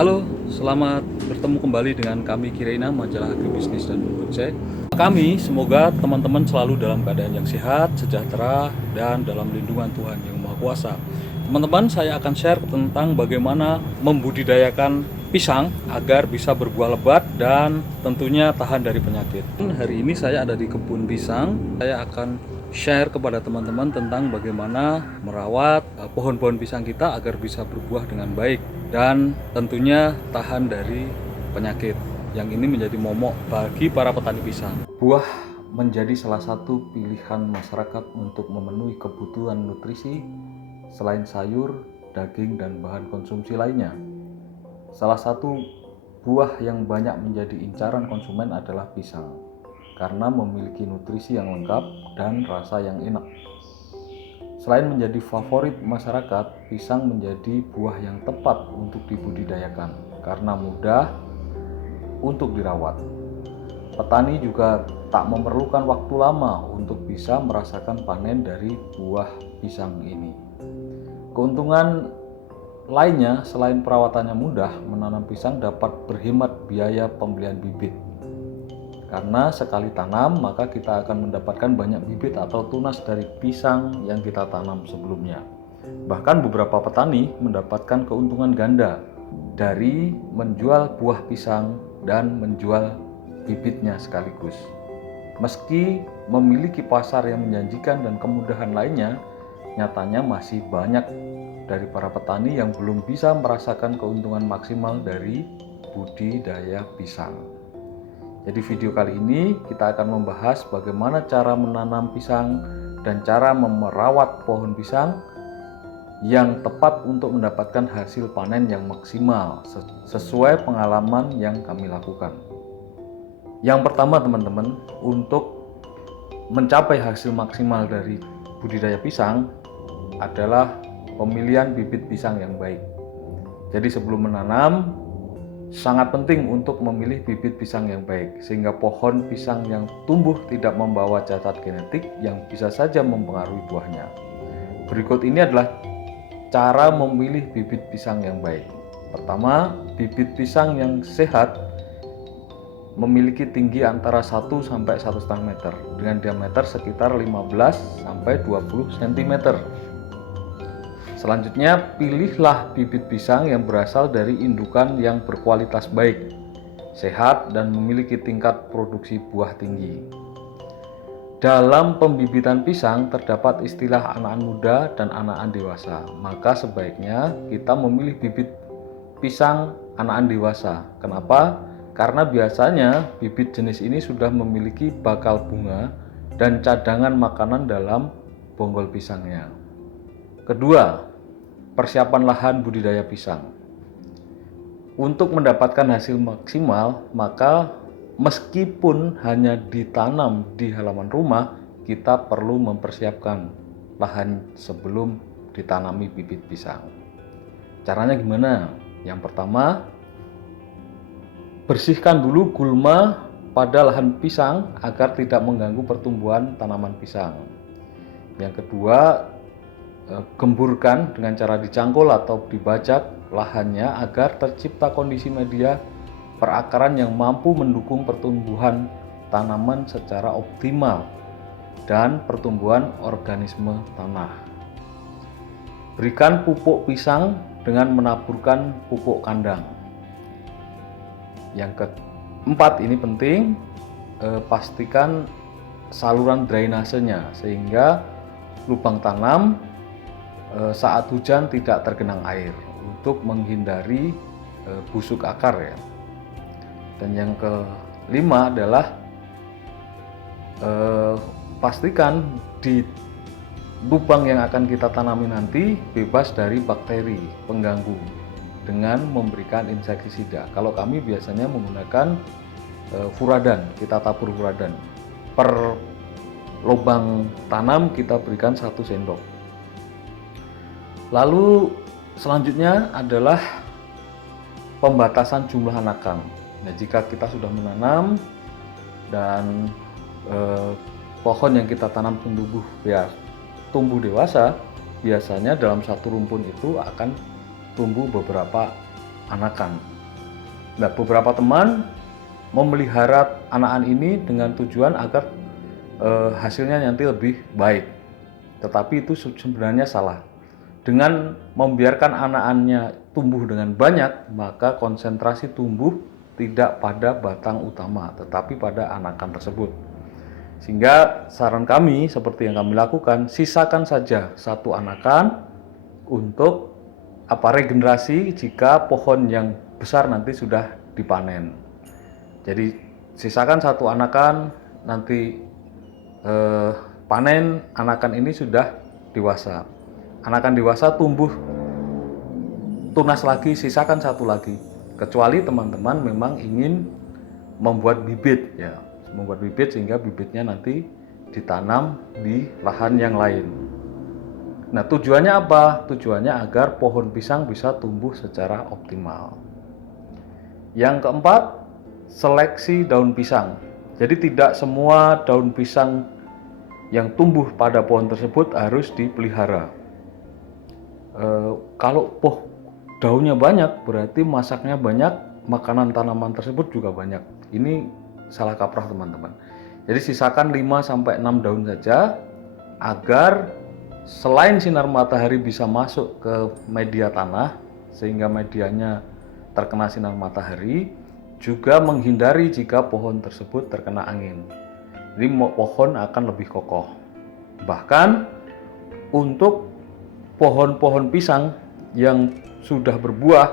Halo, selamat bertemu kembali dengan kami Kiraina, majalah agribisnis dan Bonsai. Kami semoga teman-teman selalu dalam keadaan yang sehat, sejahtera, dan dalam lindungan Tuhan Yang Maha Kuasa. Teman-teman, saya akan share tentang bagaimana membudidayakan pisang agar bisa berbuah lebat dan tentunya tahan dari penyakit. Hari ini saya ada di kebun pisang. Saya akan share kepada teman-teman tentang bagaimana merawat pohon-pohon pisang kita agar bisa berbuah dengan baik dan tentunya tahan dari penyakit. Yang ini menjadi momok bagi para petani pisang. Buah menjadi salah satu pilihan masyarakat untuk memenuhi kebutuhan nutrisi selain sayur, daging, dan bahan konsumsi lainnya. Salah satu buah yang banyak menjadi incaran konsumen adalah pisang karena memiliki nutrisi yang lengkap dan rasa yang enak. Selain menjadi favorit masyarakat, pisang menjadi buah yang tepat untuk dibudidayakan karena mudah untuk dirawat. Petani juga tak memerlukan waktu lama untuk bisa merasakan panen dari buah pisang ini. Keuntungan lainnya selain perawatannya mudah, menanam pisang dapat berhemat biaya pembelian bibit. Karena sekali tanam, maka kita akan mendapatkan banyak bibit atau tunas dari pisang yang kita tanam sebelumnya. Bahkan beberapa petani mendapatkan keuntungan ganda dari menjual buah pisang dan menjual bibitnya sekaligus. Meski memiliki pasar yang menjanjikan dan kemudahan lainnya, nyatanya masih banyak dari para petani yang belum bisa merasakan keuntungan maksimal dari budidaya pisang. Jadi video kali ini kita akan membahas bagaimana cara menanam pisang dan cara merawat pohon pisang yang tepat untuk mendapatkan hasil panen yang maksimal sesuai pengalaman yang kami lakukan. Yang pertama teman-teman, untuk mencapai hasil maksimal dari budidaya pisang adalah pemilihan bibit pisang yang baik. Jadi sebelum menanam, sangat penting untuk memilih bibit pisang yang baik sehingga pohon pisang yang tumbuh tidak membawa cacat genetik yang bisa saja mempengaruhi buahnya. Berikut ini adalah cara memilih bibit pisang yang baik. Pertama, bibit pisang yang sehat memiliki tinggi antara 1 sampai 1,5 meter dengan diameter sekitar 15 sampai 20 cm. Selanjutnya, pilihlah bibit pisang yang berasal dari indukan yang berkualitas baik, sehat, dan memiliki tingkat produksi buah tinggi. Dalam pembibitan pisang terdapat istilah anakan muda dan anakan dewasa. Maka sebaiknya kita memilih bibit pisang anakan dewasa. Kenapa? Karena biasanya bibit jenis ini sudah memiliki bakal bunga dan cadangan makanan dalam bonggol pisangnya. Kedua, persiapan lahan budidaya pisang. Untuk mendapatkan hasil maksimal, maka meskipun hanya ditanam di halaman rumah, kita perlu mempersiapkan lahan sebelum ditanami bibit pisang. Caranya gimana? Yang pertama, bersihkan dulu gulma pada lahan pisang agar tidak mengganggu pertumbuhan tanaman pisang. Yang kedua, gemburkan dengan cara dicangkul atau dibajak lahannya agar tercipta kondisi media perakaran yang mampu mendukung pertumbuhan tanaman secara optimal dan pertumbuhan organisme tanah. Berikan pupuk pisang dengan menaburkan pupuk kandang. Yang keempat, ini penting, pastikan saluran drainasenya sehingga lubang tanam saat hujan tidak tergenang air untuk menghindari busuk akar ya. Dan yang kelima adalah pastikan di lubang yang akan kita tanami nanti bebas dari bakteri pengganggu dengan memberikan insektisida. Kalau kami biasanya menggunakan furadan, kita tabur furadan. Per lubang tanam kita berikan 1 sendok. Lalu selanjutnya adalah pembatasan jumlah anakan. Nah, jika kita sudah menanam dan pohon yang kita tanam tumbuh dewasa, biasanya dalam satu rumpun itu akan tumbuh beberapa anakan. Nah, beberapa teman memelihara anakan ini dengan tujuan agar hasilnya nanti lebih baik. Tetapi itu sebenarnya salah. Dengan membiarkan anakannya tumbuh dengan banyak, maka konsentrasi tumbuh tidak pada batang utama, tetapi pada anakan tersebut. Sehingga saran kami seperti yang kami lakukan, sisakan saja satu anakan untuk regenerasi jika pohon yang besar nanti sudah dipanen. Jadi sisakan satu anakan, nanti panen anakan ini sudah dewasa. Anakan dewasa tumbuh tunas lagi, sisakan satu lagi. Kecuali teman-teman memang ingin membuat bibit ya, membuat bibit sehingga bibitnya nanti ditanam di lahan yang lain. Nah, tujuannya apa? Tujuannya agar pohon pisang bisa tumbuh secara optimal. Yang keempat, seleksi daun pisang. Jadi tidak semua daun pisang yang tumbuh pada pohon tersebut harus dipelihara. Kalau daunnya banyak, berarti masaknya banyak, makanan tanaman tersebut juga banyak. Ini salah kaprah teman-teman. Jadi sisakan 5-6 daun saja agar selain sinar matahari bisa masuk ke media tanah sehingga medianya terkena sinar matahari, juga menghindari jika pohon tersebut terkena angin. Jadi pohon akan lebih kokoh. Bahkan untuk pohon-pohon pisang yang sudah berbuah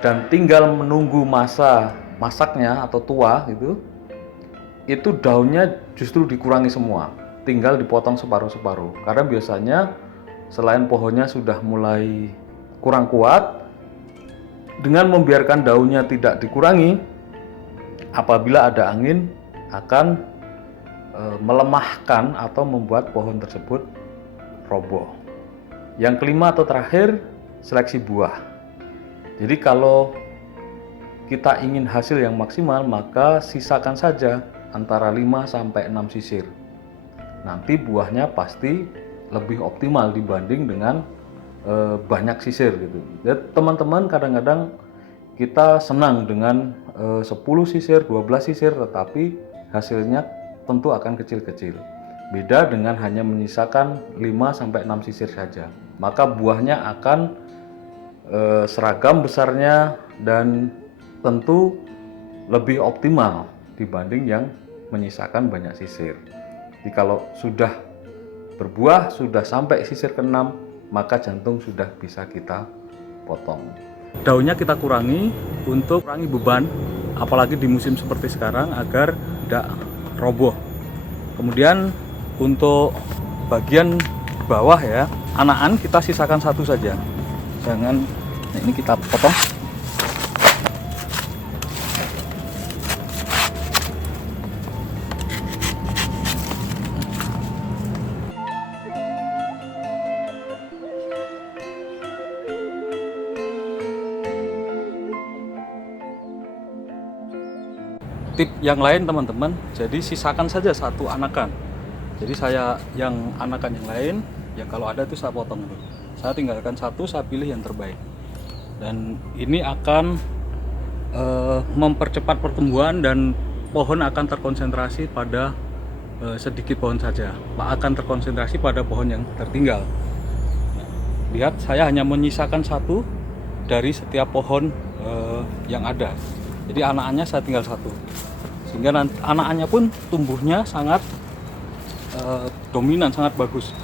dan tinggal menunggu masa masaknya atau tua itu daunnya justru dikurangi semua, tinggal dipotong separuh-separuh. Karena biasanya selain pohonnya sudah mulai kurang kuat, dengan membiarkan daunnya tidak dikurangi, apabila ada angin akan melemahkan atau membuat pohon tersebut roboh. Yang kelima atau terakhir, seleksi buah. Jadi kalau kita ingin hasil yang maksimal, maka sisakan saja antara 5-6 sisir. Nanti buahnya pasti lebih optimal dibanding dengan banyak sisir gitu. Jadi teman-teman kadang-kadang kita senang dengan 10 sisir, 12 sisir, tetapi hasilnya tentu akan kecil-kecil. Beda dengan hanya menyisakan 5-6 sisir saja. Maka buahnya akan seragam besarnya dan tentu lebih optimal dibanding yang menyisakan banyak sisir. Jadi kalau sudah berbuah, sudah sampai sisir ke-6, maka jantung sudah bisa kita potong. Daunnya kita kurangi untuk kurangi beban, apalagi di musim seperti sekarang, agar tidak roboh. Kemudian untuk bagian bawah ya, anakan kita sisakan satu saja. Jangan, nah ini kita potong. Tip yang lain teman-teman, jadi sisakan saja satu anakan. Jadi saya yang anakan yang lain, yang kalau ada itu saya potong dulu. Saya tinggalkan satu, saya pilih yang terbaik. Dan ini akan mempercepat pertumbuhan dan pohon akan terkonsentrasi pada sedikit pohon saja. Akan terkonsentrasi pada pohon yang tertinggal. Lihat, saya hanya menyisakan satu dari setiap pohon yang ada. Jadi anakannya saya tinggal satu, sehingga anakannya pun tumbuhnya sangat dominan, sangat bagus.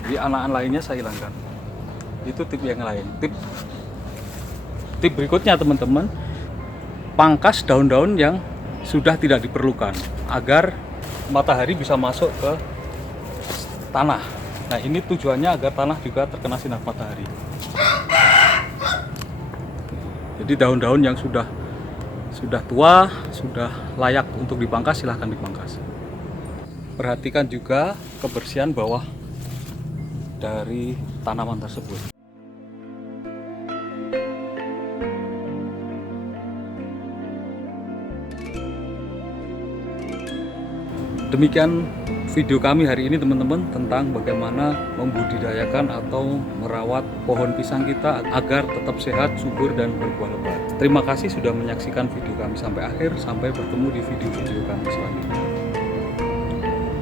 Jadi anakan lainnya saya hilangkan. Itu tip yang lain. Tip berikutnya teman-teman, pangkas daun-daun yang sudah tidak diperlukan agar matahari bisa masuk ke tanah. Nah, ini tujuannya agar tanah juga terkena sinar matahari. Jadi daun-daun yang sudah tua, sudah layak untuk dipangkas, silahkan dipangkas. Perhatikan juga kebersihan bawah dari tanaman tersebut. Demikian video kami hari ini teman-teman tentang bagaimana membudidayakan atau merawat pohon pisang kita agar tetap sehat, subur, dan berbuah lebat. Terima kasih sudah menyaksikan video kami sampai akhir. Sampai bertemu di video-video kami selanjutnya.